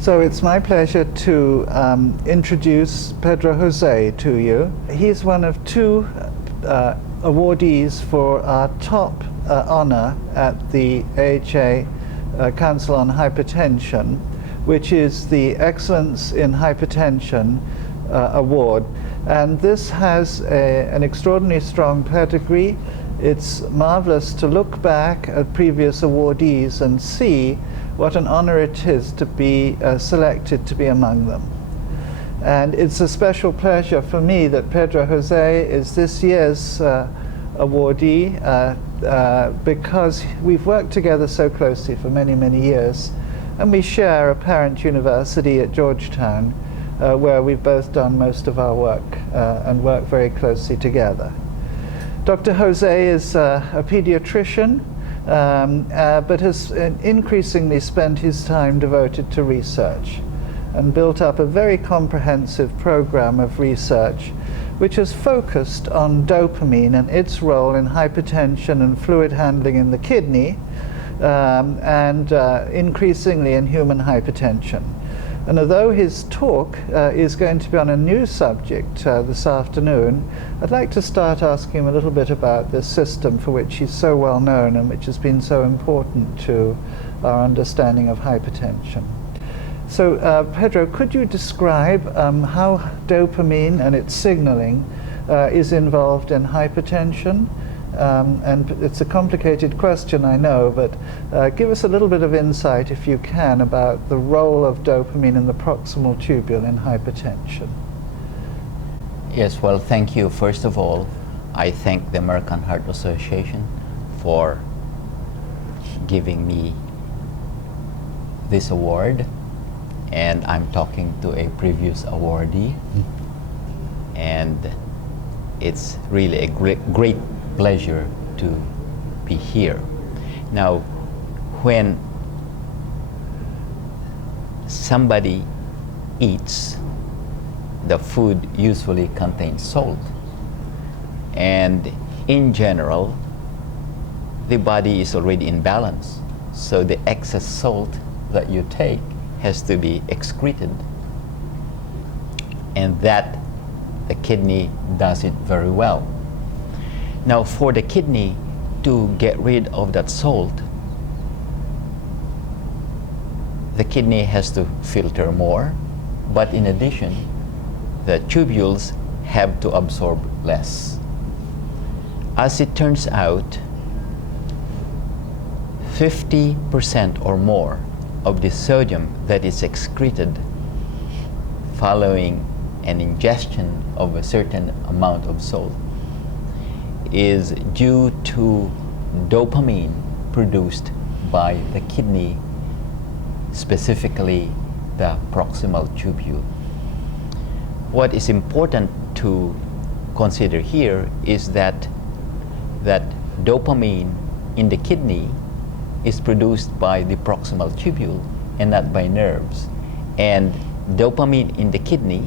So it's my pleasure to introduce Pedro Jose to you. He's one of two awardees for our top honor at the AHA Council on Hypertension, which is the Excellence in Hypertension Award. And this has an extraordinarily strong pedigree. It's marvelous to look back at previous awardees and see what an honor it is to be selected to be among them. And it's a special pleasure for me that Pedro Jose is this year's awardee because we've worked together so closely for many, many years, and we share a parent university at Georgetown where we've both done most of our work and work very closely together. Dr. Jose is a pediatrician, but has increasingly spent his time devoted to research and built up a very comprehensive program of research which has focused on dopamine and its role in hypertension and fluid handling in the kidney, and increasingly in human hypertension. And although his talk is going to be on a new subject this afternoon, I'd like to start asking him a little bit about this system for which he's so well known and which has been so important to our understanding of hypertension. So Pedro, could you describe how dopamine and its signaling is involved in hypertension? And it's a complicated question, I know, but give us a little bit of insight, if you can, about the role of dopamine in the proximal tubule in hypertension. Yes, well, thank you. First of all, I thank the American Heart Association for giving me this award. And I'm talking to a previous awardee. And it's really a great pleasure to be here. Now, when somebody eats, the food usually contains salt. And in general, the body is already in balance. So the excess salt that you take has to be excreted. And that the kidney does it very well. Now, for the kidney to get rid of that salt, the kidney has to filter more, but in addition, the tubules have to absorb less. As it turns out, 50% or more of the sodium that is excreted following an ingestion of a certain amount of salt is due to dopamine produced by the kidney, specifically the proximal tubule. What is important to consider here is that dopamine in the kidney is produced by the proximal tubule and not by nerves. And dopamine in the kidney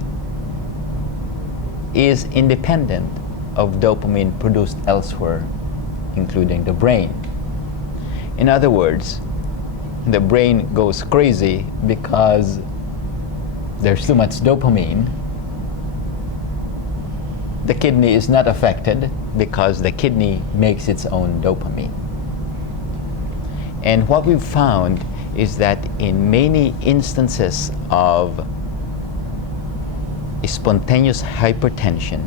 is independent of dopamine produced elsewhere, including the brain. In other words, the brain goes crazy because there's too much dopamine. The kidney is not affected because the kidney makes its own dopamine. And what we've found is that in many instances of spontaneous hypertension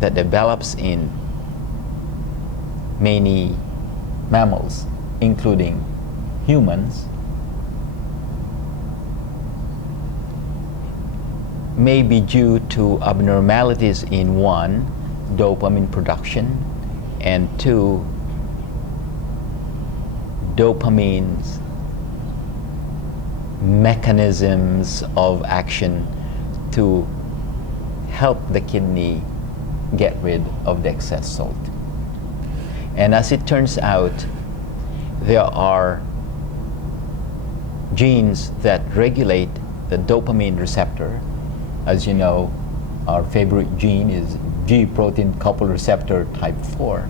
that develops in many mammals, including humans, may be due to abnormalities in one, dopamine production, and two, dopamine's mechanisms of action to help the kidney get rid of the excess salt. And as it turns out, there are genes that regulate the dopamine receptor. As you know, our favorite gene is G protein coupled receptor type 4.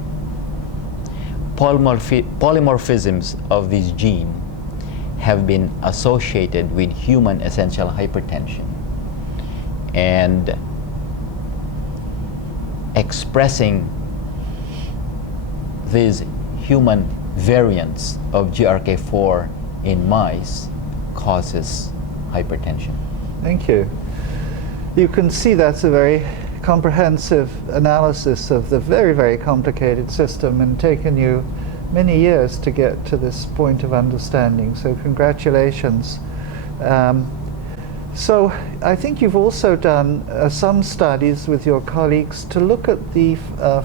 Polymorphisms of this gene have been associated with human essential hypertension. And expressing these human variants of GRK4 in mice causes hypertension. Thank you. You can see that's a very comprehensive analysis of the very, very complicated system, and taken you many years to get to this point of understanding. So congratulations. So I think you've also done some studies with your colleagues to look at the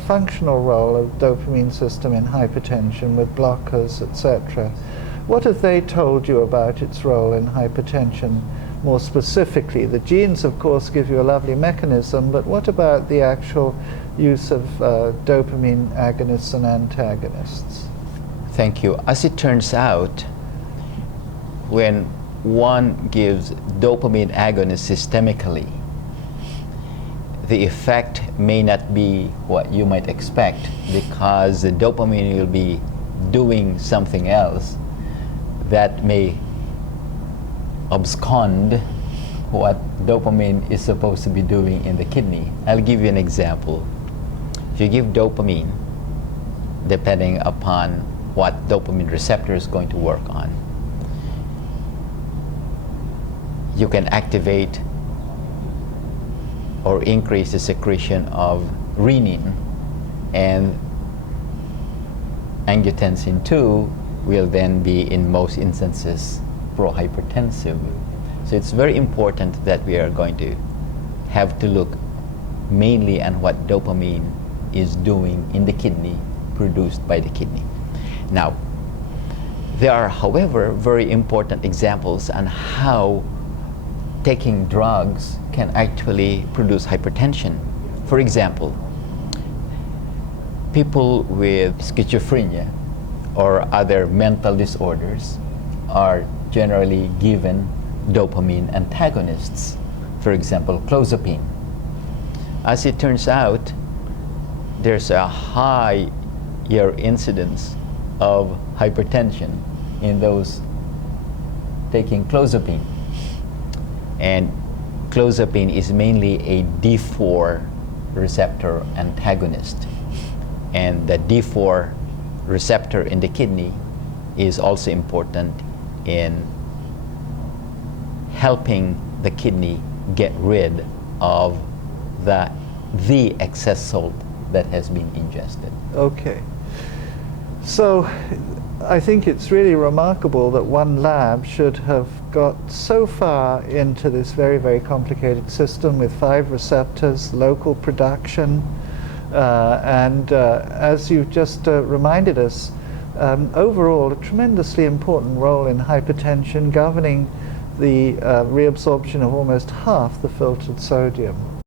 functional role of the dopamine system in hypertension with blockers, etc. What have they told you about its role in hypertension more specifically? The genes, of course, give you a lovely mechanism, but what about the actual use of dopamine agonists and antagonists? Thank you. As it turns out, when one gives dopamine agonist systemically, the effect may not be what you might expect, because the dopamine will be doing something else that may abscond what dopamine is supposed to be doing in the kidney. I'll give you an example. If you give dopamine, depending upon what dopamine receptor is going to work on, you can activate or increase the secretion of renin, and angiotensin 2 will then be, in most instances, prohypertensive. So it's very important that we are going to have to look mainly on what dopamine is doing in the kidney, produced by the kidney. Now, there are, however, very important examples on how taking drugs can actually produce hypertension. For example, people with schizophrenia or other mental disorders are generally given dopamine antagonists, for example, clozapine. As it turns out, there's a higher incidence of hypertension in those taking clozapine. And clozapine is mainly a D4 receptor antagonist. And the D4 receptor in the kidney is also important in helping the kidney get rid of the excess salt that has been ingested. Okay. So I think it's really remarkable that one lab should have got so far into this very, very complicated system with 5 receptors, local production, and as you just reminded us, overall a tremendously important role in hypertension, governing the reabsorption of almost half the filtered sodium.